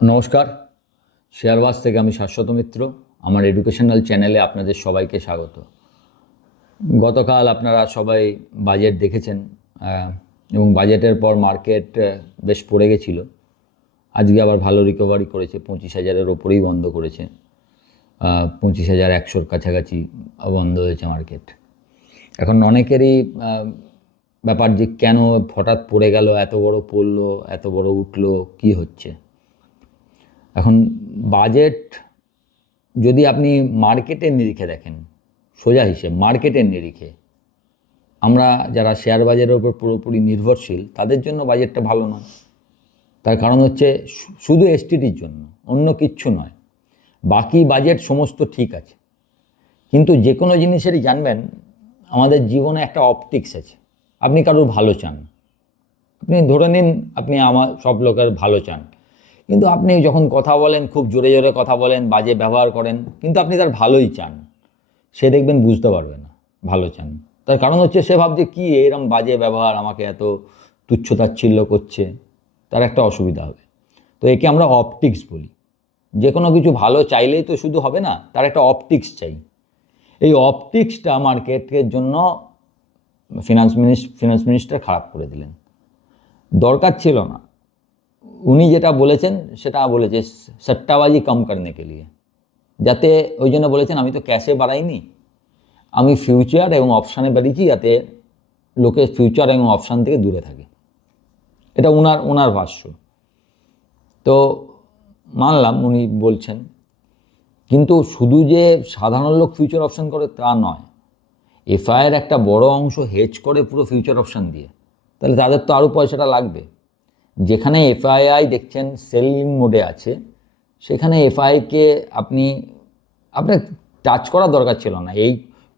নমস্কার, শেয়ারবাজ থেকে আমি শাশ্বত মিত্র। আমার এডুকেশনাল চ্যানেলে আপনাদের সবাইকে স্বাগত। গতকাল আপনারা সবাই বাজেট দেখেছেন এবং বাজেটের পর মার্কেট বেশ পড়ে গেছিল। আজকে আবার ভালো রিকভারি করেছে, 25,000-এর ওপরেই বন্ধ করেছে। 25,100-র কাছাকাছি বন্ধ হয়েছে মার্কেট। এখন অনেকেরই ব্যাপার যে কেন হঠাৎ পড়ে গেল, এত বড় পড়লো, এত বড় উঠলো, কি হচ্ছে। এখন বাজেট যদি আপনি মার্কেটের নিরিখে দেখেন, সোজা হিসেব মার্কেটের নিরিখে, আমরা যারা শেয়ার বাজারের উপর পুরোপুরি নির্ভরশীল তাদের জন্য বাজেটটা ভালো নয়। তার কারণ হচ্ছে শুধু এসটিটির জন্য, অন্য কিচ্ছু নয়। বাকি বাজেট সমস্ত ঠিক আছে, কিন্তু যে কোনো জিনিসেরই জানবেন আমাদের জীবনে একটা অপটিক্স আছে। আপনি কারোর ভালো চান, আপনি ধরে নিন আপনি আমার সব লোকের ভালো চান, কিন্তু আপনি যখন কথা বলেন খুব জোরে জোরে কথা বলেন, বাজে ব্যবহার করেন, কিন্তু আপনি তার ভালোই চান। সে দেখবেন বুঝতে পারবে না ভালো চান। তার কারণ হচ্ছে সে ভাবছে কি এরকম বাজে ব্যবহার, আমাকে এত তুচ্ছতাচ্ছিল্য করছে, তার একটা অসুবিধা হবে। তো একে আমরা অপটিক্স বলি। যে কোনো কিছু ভালো চাইলেই তো শুধু হবে না, তার একটা অপটিক্স চাই। এই অপটিক্সটা মার্কেটের জন্য ফিনান্স মিনিস্টার খারাপ করে দিলেন। দরকার ছিল না। উনি যেটা বলেছেন সেটা বলেছে সট্টাবাজি কম করনে কে লিয়ে, যাতে ওই জন্য বলেছেন আমি তো ক্যাশে বাড়াইনি, আমি ফিউচার এবং অপশানে বাড়িয়েছি যাতে লোকে ফিউচার এবং অপশান থেকে দূরে থাকে। এটা ওনার ভাষ্য। তো মানলাম উনি বলছেন, কিন্তু শুধু যে সাধারণ লোক ফিউচার অপশান করে তা নয়। এফআইয়ের একটা বড় অংশ হেজ করে পুরো ফিউচার অপশান দিয়ে, তাহলে তাদের তো আরও পয়সাটা লাগবে। যেখানে এফআইআই দেখছেন সেলিং মোডে আছে, সেখানে এফআইকে আপনার টাচ করার দরকার ছিল না। এই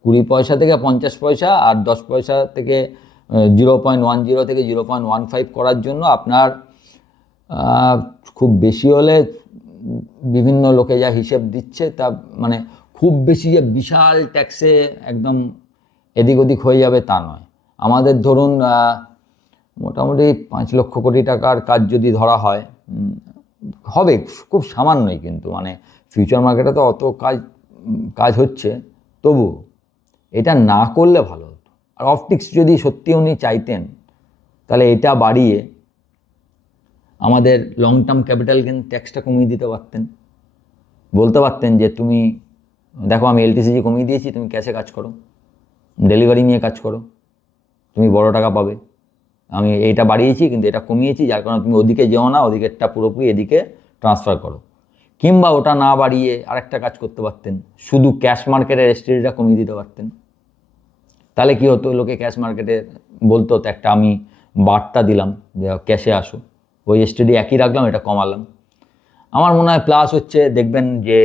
20 পয়সা থেকে 50 পয়সা আর 10 পয়সা থেকে 0.10 থেকে 0.15 করার জন্য আপনার খুব বেশি হলে বিভিন্ন লোকে যা হিসেব দিচ্ছে তা মানে খুব বেশি যে বিশাল ট্যাক্সে একদম এদিক ওদিক হয়ে যাবে তা নয়। আমাদের ধরুন মোটামুটি 5 লক্ষ কোটি টাকার কাজ যদি ধরা হয়, হবে খুব সামান্যই, কিন্তু মানে ফিউচার মার্কেটে তো অত কাজ হচ্ছে, তবু এটা না করলে ভালো হতো। আর অপটিক্স যদি সত্যি উনি চাইতেন তাহলে এটা বাড়িয়ে আমাদের লং টার্ম ক্যাপিটাল গেন ট্যাক্সটা কমিয়ে দিতে পারতেন। বলতে পারতেন যে তুমি দেখো আমি এলটিসিজি কমিয়ে দিয়েছি, তুমি ক্যাশে কাজ করো, ডেলিভারি নিয়ে কাজ করো, তুমি বড় টাকা পাবে। আমি এইটা বাড়িয়েছি কিন্তু এটা কমিয়েছি, যার কারণে তুমি ওদিকে যেও না, ওদিকেরটা পুরোপুরি এদিকে ট্রান্সফার করো। কিংবা ওটা না বাড়িয়ে আরেকটা কাজ করতে পারতেন, শুধু ক্যাশ মার্কেটের এসটিডিটা কমিয়ে দিতে পারতেন। তাহলে কি হতো, লোকে ক্যাশ মার্কেটে বলতো তো একটা আমি বার্তা দিলাম যে ক্যাশে আসো, ওই এসটিডি একই রাখলাম, এটা কমালাম। আমার মনে হয় প্লাস হচ্ছে দেখবেন যে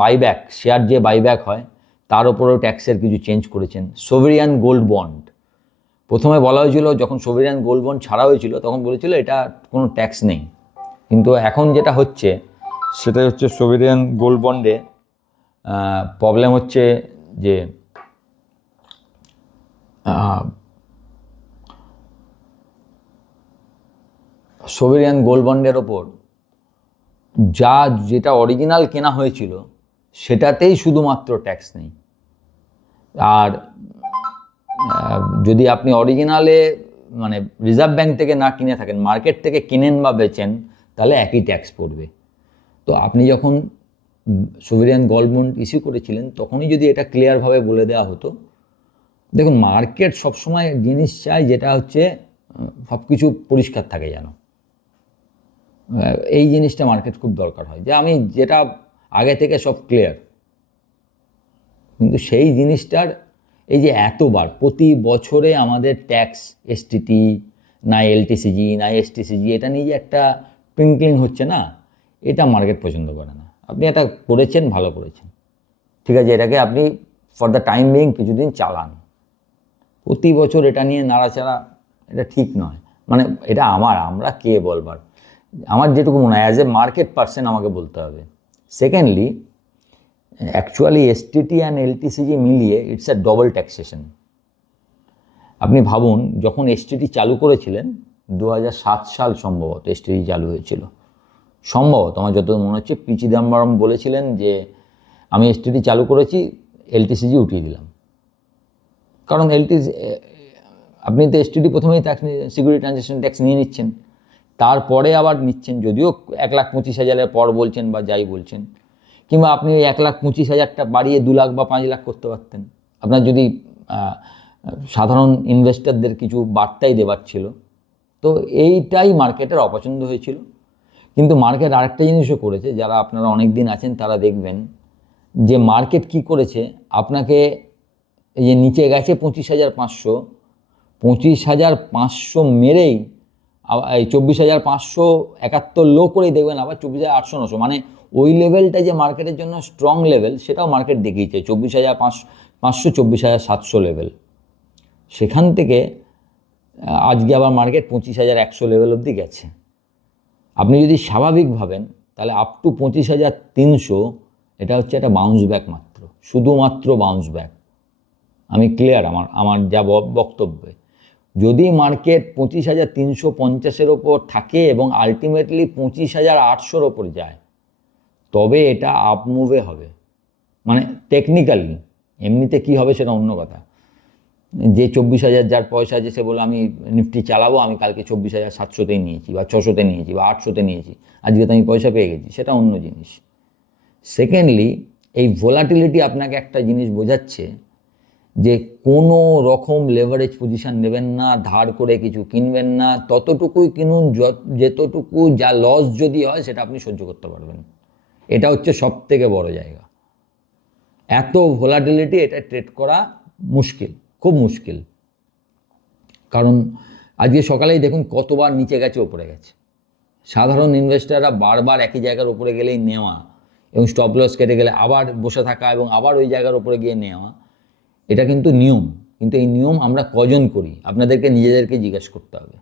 বাইব্যাক, শেয়ার যে বাইব্যাক হয় তার উপরেও ট্যাক্সের কিছু চেঞ্জ করেছেন। সোভেরিয়ান গোল্ড বন্ড প্রথমে বলা হয়েছিল, যখন সোভেরিয়ান গোল্ড বন্ড ছাড়া হয়েছিল তখন বলেছিল এটা কোনো ট্যাক্স নেই, কিন্তু এখন যেটা হচ্ছে সেটা হচ্ছে সোভেরিয়ান গোল্ড বন্ডে প্রবলেম হচ্ছে যে সোভেরিয়ান গোল্ড বন্ডের ওপর যেটা অরিজিনাল কেনা হয়েছিল সেটাতেই শুধুমাত্র ট্যাক্স নেই। আর যদি আপনি অরিজিনালে মানে রিজার্ভ ব্যাঙ্ক থেকে না কিনে থাকেন, মার্কেট থেকে কিনেন বা বেচেন, তাহলে একই ট্যাক্স পড়বে। তো আপনি যখন সোভেরিয়ান গোল্ড বন্ড ইস্যু করেছিলেন তখনই যদি এটা ক্লিয়ারভাবে বলে দেওয়া হতো। দেখুন, মার্কেট সবসময় জিনিস চায় যেটা হচ্ছে সব কিছু পরিষ্কার থাকে যেন, এই জিনিসটা মার্কেট খুব দরকার হয়, যে আমি যেটা আগে থেকে সব ক্লিয়ার। কিন্তু সেই জিনিসটার এই যে এতবার প্রতি বছরে আমাদের ট্যাক্স, এসটিটি না এলটিসিজি না এসটিসিজি, এটা নিয়ে যে একটা টুইঙ্কলিং হচ্ছে না, এটা মার্কেট পছন্দ করে না। আপনি এটা করেছেন, ভালো করেছেন, ঠিক আছে, এটাকে আপনি ফর দ্য টাইম বিং কিছুদিন চালান। প্রতি বছর এটা নিয়ে নাড়াচাড়া, এটা ঠিক নয়। মানে এটা আমরা কে বলবার, আমার যেটুকু মনে হয় অ্যাজ এ মার্কেট পার্সন আমাকে বলতে হবে। Secondly, actually STT and LTCG মিলিয়ে ইটস আ ডবল ট্যাক্সেশন। আপনি ভাবুন, যখন এসটিটি চালু করেছিলেন 2007 সাল সম্ভবত এসটিটি চালু হয়েছিল, সম্ভবত আমার যত মনে হচ্ছে পি চিদম্বরম বলেছিলেন যে আমি এসটিডি চালু করেছি, এলটিসিজি উঠিয়ে দিলাম। কারণ আপনি তো এসটিডি প্রথমেই ট্যাক্স, সিকিউরিটি ট্রানজ্যাকশন ট্যাক্স নিয়ে নিচ্ছেন, তারপরে আবার নিচ্ছেন, যদিও 1,25,000 পর বলছেন বা যাই বলছেন, কিংবা আপনি ওই 1,25,000টা বাড়িয়ে 2 লাখ বা 5 লাখ করতে পারতেন। আপনার যদি সাধারণ ইনভেস্টরদের কিছু বার্তাই দেবার ছিল। তো এইটাই মার্কেটের অপছন্দ হয়েছিল। কিন্তু মার্কেট আরেকটা জিনিসও করেছে, যারা আপনারা অনেক দিন আছেন তারা দেখবেন যে মার্কেট কি করেছে, আপনাকে এই যে নিচে গেছে 25,500 মেরেই এই 24,571 লো করেই দেখবেন আবার 24,800-900, মানে ওই লেভেলটা যে মার্কেটের জন্য স্ট্রং লেভেল, সেটাও মার্কেট দেখিয়েছে 24,500 24,700 লেভেল। সেখান থেকে আজকে আবার মার্কেট 25,100 লেভেল অবধি গেছে। আপনি যদি স্বাভাবিক ভাবেন তাহলে আপ টু 25,300 এটা হচ্ছে একটা বাউন্স ব্যাক মাত্র, শুধুমাত্র বাউন্স ব্যাক। আমি ক্লিয়ার আমার যা বক্তব্যে। যদি মার্কেট 25,350-এর ওপর থাকে এবং আলটিমেটলি 25,800-র ওপর যায়, তবে এটা আপ মুভে হবে, মানে টেকনিক্যালি। এমনিতে কি হবে সেটা অন্য কথা। যে 24,000 যার পয়সা আছে সে বলে আমি নিফটি চালাবো, আমি কালকে 24,700-তেই নিয়েছি বা 600-তে নিয়েছি বা 800-তে নিয়েছি, আজকে তো আমি পয়সা পেয়ে গেছি, সেটা অন্য জিনিস। সেকেন্ডলি, এই ভোলাটিলিটি আপনাকে একটা জিনিস বোঝাচ্ছে যে কোনো রকম লেভারেজ পজিশান নেবেন না, ধার করে কিছু কিনবেন না, ততটুকুই কিনুন যেতটুকু যা লস যদি হয় সেটা আপনি সহ্য করতে পারবেন। এটা হচ্ছে সবথেকে বড় জায়গা। এত ভোলাটিলিটি, এটা ট্রেড করা মুশকিল, খুব মুশকিল। কারণ আজকে সকালেই দেখুন কতবার নিচে গেছে, ওপরে গেছে। সাধারণ ইনভেস্টাররা বারবার একই জায়গার উপরে গেলেই নেওয়া এবং স্টপ লস কেটে গেলে আবার বসে থাকা এবং আবার ওই জায়গার উপরে গিয়ে নেওয়া, এটা কিন্তু নিয়ম। কিন্তু এই নিয়ম আমরা কজন করি, আপনাদেরকে নিজেদেরকে জিজ্ঞেস করতে হবে।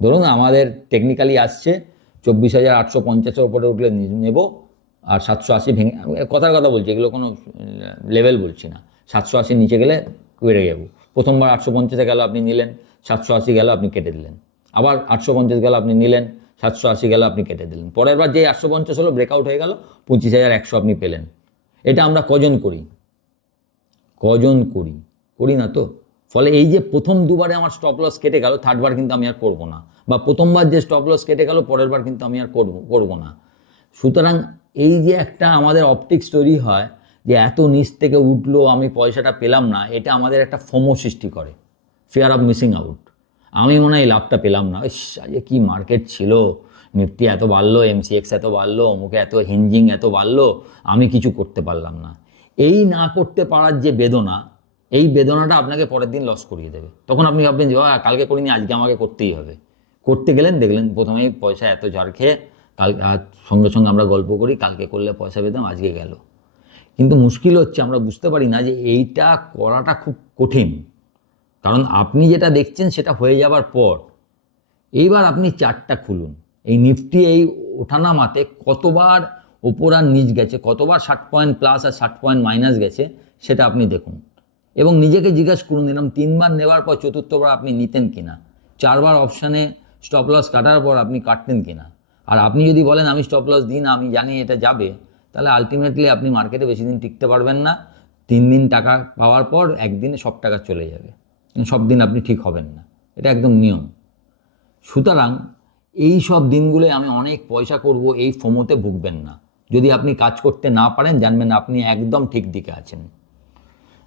ধরুন আমাদের টেকনিক্যালি আসছে 24,850-এর উপরে উঠলে নেব, আর 780 ভেঙে, কথার কথা বলছি, এগুলো কোনো লেভেল বলছি না, 780 নিচে গেলে বেড়ে যাবো। প্রথমবার 850-এ গেল আপনি নিলেন, 780 গেল আপনি কেটে দিলেন, আবার 850 গেল আপনি নিলেন, 780 গেল আপনি কেটে দিলেন। পরের বার যে 850 হলো ব্রেকআউট হয়ে গেল, 25,100 আপনি পেলেন। এটা আমরা কজন করি? করি না তো। ফলে এই যে প্রথম দুবারে আমার স্টপ লস কেটে গেল, থার্ডবার কিন্তু আমি আর করবো না, বা প্রথমবার যে স্টপ লস কেটে গেল পরের বার কিন্তু আমি আর করবো না। সুতরাং এই যে একটা আমাদের অপটিক্স তৈরি হয় যে এত নিচ থেকে উঠলো, আমি পয়সাটা পেলাম না, এটা আমাদের একটা ফোমো সৃষ্টি করে, ফিয়ার অফ মিসিং আউট। আমি মনে হয় এই লাভটা পেলাম না, আজকে কী মার্কেট ছিল, নিফটি এত বাড়লো, এমসিএক্স এত বাড়লো, অমুকে এত হিঞ্জিং এত বাড়লো, আমি কিছু করতে পারলাম না। এই না করতে পারার যে বেদনা, এই বেদনাটা আপনাকে পরের দিন লস করিয়ে দেবে। তখন আপনি ভাববেন যে কালকে করিনি, আজকে আমাকে করতেই হবে। করতে গেলেন, দেখলেন প্রথমেই পয়সা এত ঝাড় খেয়ে, সঙ্গে সঙ্গে আমরা গল্প করি কালকে করলে পয়সা পেতাম, আজকে গেল। কিন্তু মুশকিল হচ্ছে আমরা বুঝতে পারি না যে এইটা করাটা খুব কঠিন। কারণ আপনি যেটা দেখছেন সেটা হয়ে যাবার পর এইবার আপনি চার্টটা খুলুন, এই নিফটি এই ওঠানামাতে কতবার ওপর আর নিচ গেছে, কতবার 60 পয়েন্ট প্লাস আর 60 পয়েন্ট মাইনাস গেছে, সেটা আপনি দেখুন। এবং নিজেকে জিজ্ঞাসা করুন, এরকম 3বার নেওয়ার পর চতুর্থবার আপনি নিতেন কিনা, 4বার অপশানে স্টপ লস কাটার পর আপনি কাটতেন কিনা। আর আপনি যদি বলেন আমি স্টপ লস দিই না, আমি জানি এটা যাবে, তাহলে আলটিমেটলি আপনি মার্কেটে বেশি দিন টিকতে পারবেন না। 3 দিন টাকা পাওয়ার পর একদিনে সব টাকা চলে যাবে, সব দিন আপনি ঠিক হবেন না, এটা একদম নিয়ম। সুতরাং এই সব দিনগুলোয় আমি অনেক পয়সা করব, এই ফোমোতে ভুগবেন না। যদি আপনি কাজ করতে না পারেন, জানবেন আপনি একদম ঠিক দিকে আছেন।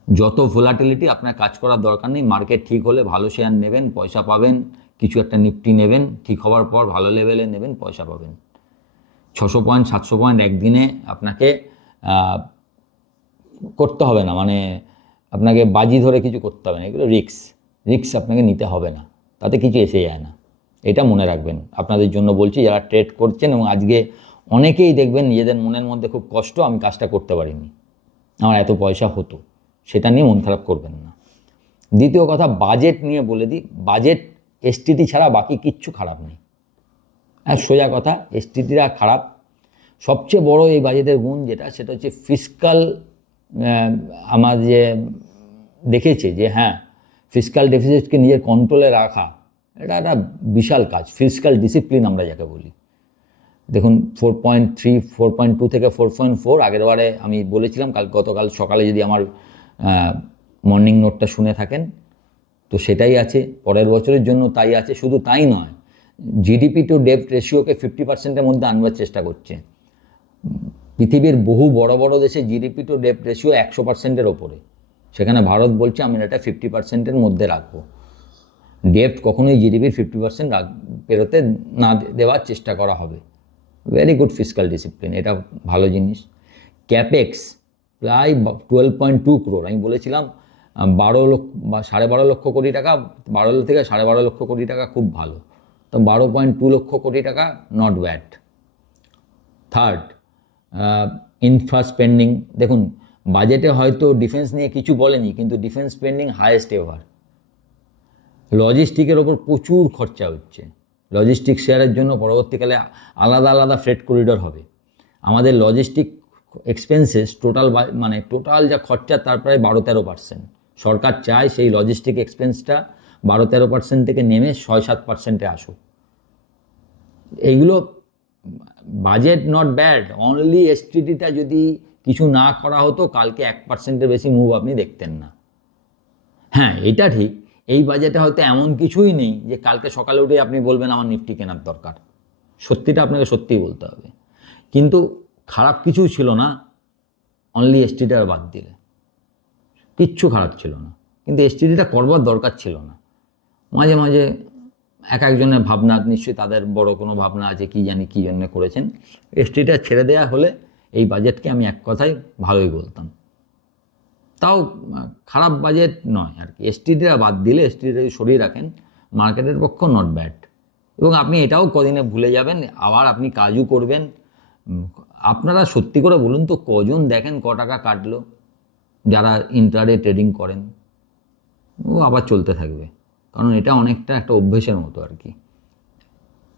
যত ভোলাটিলিটি, আপনার কাজ করার দরকার নেই। মার্কেট ঠিক হলে ভালো শেয়ার নেবেন, পয়সা পাবেন, কিছু একটা নিফটি নেবেন, ঠিক হওয়ার পর ভালো লেভেলে নেবেন, পয়সা পাবেন। 600 পয়েন্ট 700 পয়েন্ট একদিনে আপনাকে করতে হবে না, মানে আপনাকে বাজি ধরে কিছু করতে হবে না, এগুলো রিস্ক আপনাকে নিতে হবে না, তাতে কিছু এসে যায় না। এটা মনে রাখবেন, আপনাদের জন্য বলছি যারা ট্রেড করছেন। এবং আজকে অনেকেই দেখবেন নিজেদের মনের মধ্যে খুব কষ্ট, আমি কাজটা করতে পারিনি, আমার এত পয়সা হতো, সেটা নিয়ে মন খারাপ করবেন না। দ্বিতীয় কথা, বাজেট নিয়ে বলে দিই, বাজেট এসটিটি ছাড়া বাকি কিচ্ছু খারাপ নেই। সোজা কথা, এসটিটিরা খারাপ। সবচেয়ে বড় এই বাজেটের গুণ যেটা, সেটা হচ্ছে ফিসকাল। আমার যে দেখেছে যে হ্যাঁ, ফিসকাল ডেফিসিটকে নিজের কন্ট্রোলে রাখা, এটা একটা বিশাল কাজ। ফিসকাল ডিসিপ্লিন আমরা যাকে বলি, দেখুন 4.3 4.2 থেকে 4.4, আগের বারে আমি বলেছিলাম, গতকাল সকালে যদি আমার মর্নিং নোটটা শুনে থাকেন তো সেটাই আছে, পরের বছরের জন্য তাই আছে। শুধু তাই নয়, জিডিপি টু ডেপ্ট রেশিওকে 50%-এর মধ্যে আনবার চেষ্টা করছে। পৃথিবীর বহু বড় বড় দেশে জিডিপি টু ডেপ্ট রেশিও 100%-এর ওপরে, সেখানে ভারত বলছে আমি এটা 50%-এর মধ্যে রাখবো। ডেপ্ট কখনোই জিডিপির 50% পেরোতে না দেওয়ার চেষ্টা করা হবে। ভেরি গুড ফিসকাল ডিসিপ্লিন, এটা ভালো জিনিস। ক্যাপেক্স প্রায় 12.2 crore, আমি বলেছিলাম 12 লক্ষ বা 12.5 লক্ষ কোটি টাকা, 12 থেকে 12.5 লক্ষ কোটি টাকা খুব ভালো, তো 12.2 লক্ষ কোটি টাকা not bad. Third, infra spending. দেখুন বাজেটে হয়তো ডিফেন্স নিয়ে কিছু বলেনি, কিন্তু ডিফেন্স স্পেন্ডিং হাইয়েস্ট এভার। লজিস্টিকের ওপর প্রচুর খরচা হচ্ছে। লজিস্টিক শেয়ারের জন্য পরবর্তীকালে আলাদা আলাদা ফ্রেট করিডর হবে। আমাদের লজিস্টিক এক্সপেন্সেস টোটাল যা খরচা তার প্রায় 12-13%। সরকার চায় সেই লজিস্টিক এক্সপেন্সটা 12-13% থেকে নেমে 6-7%-এ আসুক। এইগুলো বাজেট নট ব্যাড, অনলি এসটিডিটা যদি কিছু না করা হতো কালকে 1%-এর বেশি মুভ আপনি দেখতেন না। হ্যাঁ, এটা ঠিক, এই বাজেটে হয়তো এমন কিছুই নেই যে কালকে সকালে উঠে আপনি বলবেন আমার নিফটি কেনার দরকার। সত্যিটা আপনাকে সত্যিই বলতে হবে। কিন্তু খারাপ কিছুই ছিল না, অনলি এসটিডিটা বাদ দিলে কিচ্ছু খারাপ ছিল না, কিন্তু এসটিডিটা করবার দরকার ছিল না। মাঝে মাঝে এক একজনের ভাবনা, নিশ্চয়ই তাদের বড় কোনো ভাবনা আছে, কি জানি কী জন্য করেছেন। এসটিডিটা ছেড়ে দেওয়া হলে এই বাজেটকে আমি এক কথায় ভালোই বলতাম। তাও খারাপ বাজেট নয় আর কি। এসটিডিটা বাদ দিলে, এসটিডিটা সরিয়ে রাখেন, মার্কেটের পক্ষ নট ব্যাড। এবং আপনি এটাও কদিনে ভুলে যাবেন, আবার আপনি কাজও করবেন। আপনারা সত্যি করে বলুন তো, কজন দেখেন ক টাকা কাটলো? যারা ইন্ট্রাডে ট্রেডিং করেন, ও আবার চলতে থাকবে, কারণ এটা অনেকটা একটা অভ্যেসের মতো আর কি।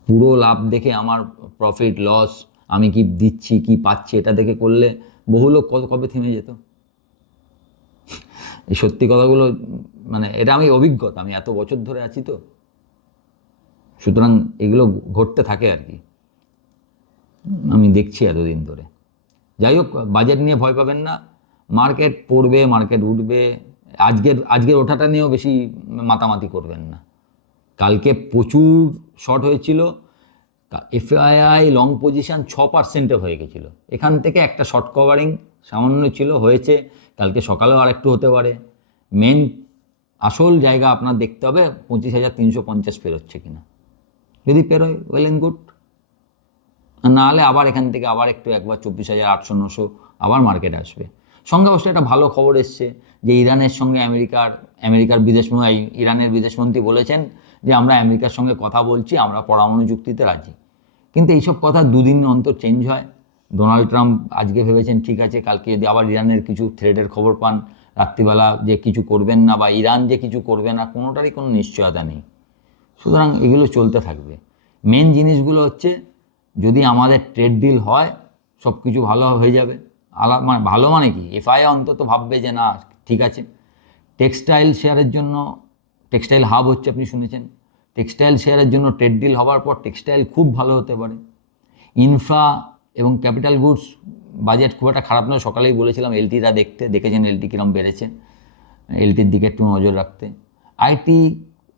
পুরো লাভ দেখে আমার প্রফিট লস, আমি কি দিচ্ছি কি পাচ্ছি এটা দেখে করলে বহু লোক কবে থেমে যেত। এই সত্যি কথাগুলো, এটা আমি অভিজ্ঞতা, আমি এত বছর ধরে আছি তো, সুতরাং এগুলো ঘটতে থাকে আর কি, আমি দেখছি এতদিন ধরে। যাই হোক, বাজেট নিয়ে ভয় পাবেন না, মার্কেট পড়বে, মার্কেট উঠবে। আজকের ওঠাটা নিয়েও বেশি মাতামাতি করবেন না। কালকে প্রচুর শর্ট হয়েছিল, এফআইআই লং পজিশান 6%-এ হয়ে গেছিলো। এখান থেকে একটা শর্ট কভারিং সামান্য ছিল, হয়েছে, কালকে সকালেও আর একটু হতে পারে। মেন আসল জায়গা আপনার দেখতে হবে 25,350 পেরোচ্ছে কিনা। যদি পেরোয় ওয়েল অ্যান্ড গুড, না হলে আবার এখান থেকে আবার একটু একবার 24,800-900 আবার মার্কেট আসবে। সঙ্গে অবশ্যই একটা ভালো খবর এসছে যে ইরানের সঙ্গে ইরানের বিদেশমন্ত্রী বলেছেন যে আমরা আমেরিকার সঙ্গে কথা বলছি, আমরা পরমাণু চুক্তিতে রাজি। কিন্তু এইসব কথা দুদিন অন্তর চেঞ্জ হয়। ডোনাল্ড ট্রাম্প আজকে ভেবেছেন ঠিক আছে, কালকে যদি আবার ইরানের কিছু থ্রেটের খবর পান রাত্রিবেলা যে কিছু করবেন না, বা ইরান যে কিছু করবে না, কোনোটারই কোনো নিশ্চয়তা নেই। সুতরাং এগুলো চলতে থাকবে। মেন জিনিসগুলো হচ্ছে, যদি আমাদের ট্রেড ডিল হয় সব কিছু ভালো হয়ে যাবে। ভালো মানে কি, এফআইআই অন্তত ভাববে যে না ঠিক আছে। টেক্সটাইল শেয়ারের জন্য, টেক্সটাইল হাব হচ্ছে, আপনি শুনেছেন, টেক্সটাইল শেয়ারের জন্য ট্রেড ডিল হওয়ার পর টেক্সটাইল খুব ভালো হতে পারে। ইনফ্রা এবং ক্যাপিটাল গুডস বাজেট খুব একটা খারাপ নয়, সকালেই বলেছিলাম এলটিটা দেখেছেন এলটি কীরকম বেড়েছে, এলটির দিকে একটু নজর রাখতে।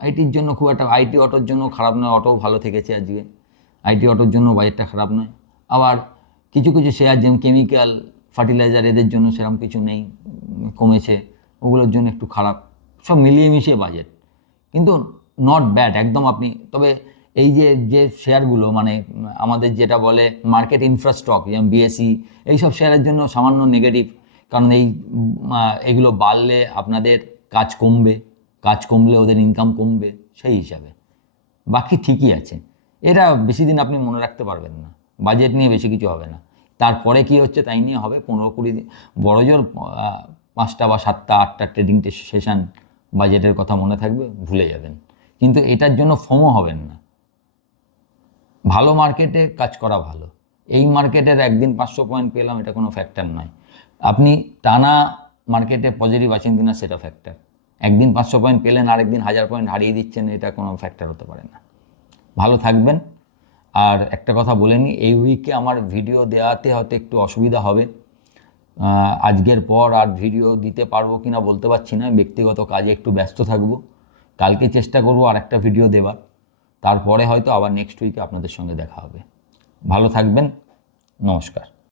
আইটির জন্য খুব একটা, আইটি অটোর জন্য খারাপ নয়, অটোও ভালো থেকেছে আজকে, আইটি অটোর জন্য বাজেটটা খারাপ নয়। আবার কিছু কিছু শেয়ার যেমন কেমিক্যাল, ফার্টিলাইজার, এদের জন্য সেরকম কিছু নেই, কমেছে, ওগুলোর জন্য একটু খারাপ। সব মিলিয়ে মিশিয়ে বাজেট, কিন্তু নট ব্যাড একদম। আপনি তবে এই যে শেয়ারগুলো, আমাদের যেটা বলে মার্কেট ইনফ্রাস্টক, যেমন বিএসই, এইসব শেয়ারের জন্য সামান্য নেগেটিভ, কারণ এগুলো বাড়লে আপনাদের কাজ কমলে ওদের ইনকাম কমবে, সেই হিসাবে। বাকি ঠিকই আছে, এরা বেশি দিন আপনি মনে রাখতে পারবেন না, বাজেট নিয়ে বেশি কিছু হবে না। তারপরে কি হচ্ছে তাই নিয়ে হবে 15-20 দিন, বড় জোর 5টা বা 7টা 8টা ট্রেডিং সেশন বাজেটের কথা মনে থাকবে, ভুলে যাবেন। কিন্তু এটার জন্য ফোমো হবেন না। ভালো মার্কেটে কাজ করা ভালো। এই মার্কেটের একদিন 500 পয়েন্ট পেলাম, এটা কোনো ফ্যাক্টর নয়। আপনি টানা মার্কেটে পজিটিভ আছেন কিনা সেটা ফ্যাক্টর। একদিন 500 পয়েন্ট পেলেন, আরেকদিন 1000 পয়েন্ট হারিয়ে দিচ্ছেন, এটা কোনো ফ্যাক্টর হতে পারে না। ভালো থাকবেন, আর একটা কথা বলে নিই, এই উইকে আমার ভিডিও দেওয়াতে হয়তো একটু অসুবিধা হবে। আজকের পর আর ভিডিও দিতে পারবো কি না বলতে পারছি না, ব্যক্তিগত কাজে একটু ব্যস্ত থাকবো। কালকে চেষ্টা করবো আর একটা ভিডিও দেওয়ার, তারপরে হয়তো আবার নেক্সট উইকে আপনাদের সঙ্গে দেখা হবে। ভালো থাকবেন, নমস্কার।